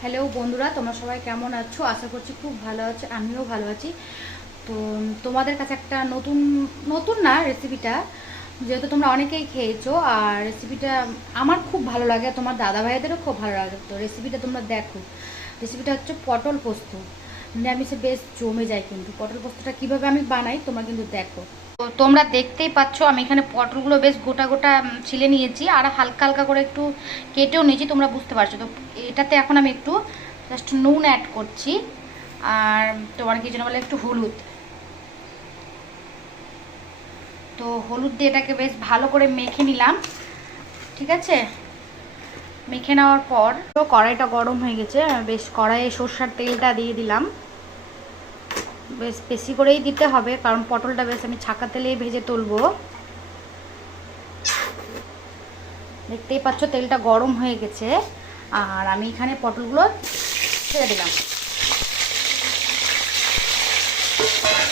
Hello বন্ধুরা, তোমরা সবাই কেমন আছো? আশা করছি খুব ভালো আছো, আমিও ভালো আছি। তো তোমাদের কাছে একটা নতুন নতুন না রেসিপিটা, যেহেতু তোমরা অনেকেই খেয়েছো আর রেসিপিটা আমার খুব ভালো লাগে, তোমার দাদা ভাইদেরও খুব ভালো লাগে। তো রেসিপিটা তোমরা দেখো। রেসিপিটা হচ্ছে পটল পোস্ত। নিরামিষে বেশ জমে যায়, কিন্তু পটল পোস্তটা কীভাবে আমি বানাই তোমরা কিন্তু দেখো। তো তোমরা দেখতেই পাচ্ছ আমি এখানে পটলগুলো বেশ গোটা গোটা ছিলে নিয়েছি, আর হালকা হালকা করে একটু কেটেও নিয়েছি, তোমরা বুঝতে পারছো। তো এটাতে এখন আমি একটু জাস্ট নুন অ্যাড করছি, আর তোমার কি যেন বলে একটু হলুদ। তো হলুদ দিয়ে এটাকে বেশ ভালো করে মেখে নিলাম, ঠিক আছে। মেখে নেওয়ার পর তো কড়াইটা গরম হয়ে গেছে, বেশ কড়াইয়ে সর্ষের তেলটা দিয়ে দিলাম। বেশ বেশি করেই দিতে হবে, কারণ পটলটা বেশ আমি ছাকা তেলেই ভেজে তুলবো। দেখতেই পাচ্ছ তেলটা গরম হয়ে গেছে, আর আমি এখানে পটলগুলো ছেড়ে দিলাম।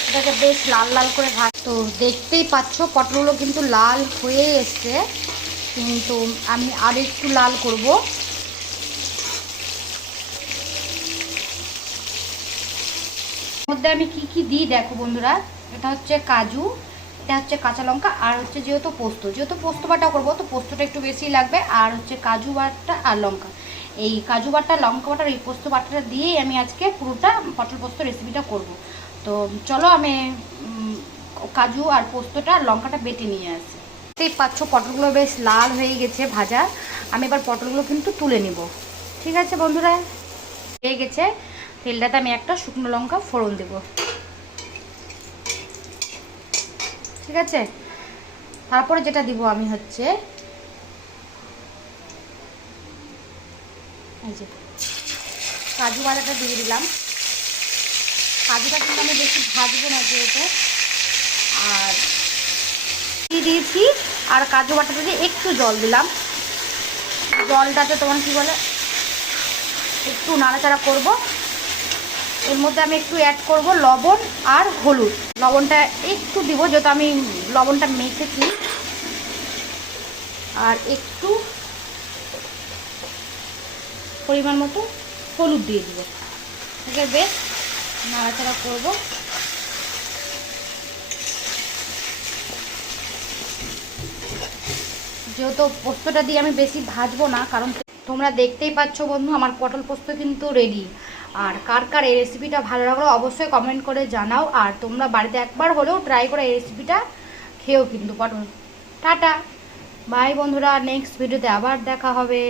এটাকে বেশ লাল লাল করে তো দেখতেই পাচ্ছ পটলগুলো কিন্তু লাল হয়ে এসছে, কিন্তু আমি আর একটু লাল করব। মধ্যে আমি কি কি দিই দেখো বন্ধুরা। এটা হচ্ছে কাজু, এটা হচ্ছে কাঁচা লঙ্কা, আর হচ্ছে যেহেতু পোস্ত বাটা করবো তো পোস্তটা একটু বেশি লাগবে, আর হচ্ছে কাজু বাটা আর লঙ্কা। এই কাজু বাটা, লঙ্কা বাটার, এই পোস্ত বাটাটা দিয়েই আমি আজকে পুরোটা পটল পোস্ত রেসিপিটা করব। তো চলো আমি কাজু আর পোস্তটা লঙ্কাটা বেটে নিয়ে আসি। দেখতেই পাচ্ছ পটলগুলো বেশ লাল হয়ে গেছে ভাজা। আমি এবার পটলগুলো কিন্তু তুলে নিব, ঠিক আছে বন্ধুরা। হয়ে গেছে, তেলটাতে আমি একটা শুকনো লঙ্কা ফোড়ন দেব, ঠিক আছে। তারপরে যেটা দিব আমি হচ্ছে এই যে কাজু বাদাটা দিয়ে দিলাম। কাজুটা কিন্তু আমি বেশি ভাজবো না যেহেতু, আর দিয়েছি। আর কাজু বাটাটা দিয়ে একটু জল দিলাম, জলটাতে তোমার কি বলে একটু নাড়াচাড়া করব। এর মধ্যে আমি একটু অ্যাড করব লবণ আর হলুদ। লবণটা একটু দিব, যেহেতু আমি লবণটা মেখেছি। আর একটু পরিমাণ মতো হলুদ দিয়ে দিব, ঠিক আছে। বেশ নাড়াচাড়া করব। যেহেতু পোস্তটা দিয়ে আমি বেশি ভাজবো না, কারণ তোমরা দেখতেই পাচ্ছ বন্ধু আমার পটল পোস্ত কিন্তু রেডি। আর কার কার এই রেসিপিটা ভালো লাগলো অবশ্যই কমেন্ট করে জানাও, আর তোমরা বাড়িতে একবার হলেও ট্রাই করে এই রেসিপিটা খেয়েও কিন্তু পটল। টাটা, বাই বন্ধুরা, নেক্সট ভিডিওতে আবার দেখা হবে।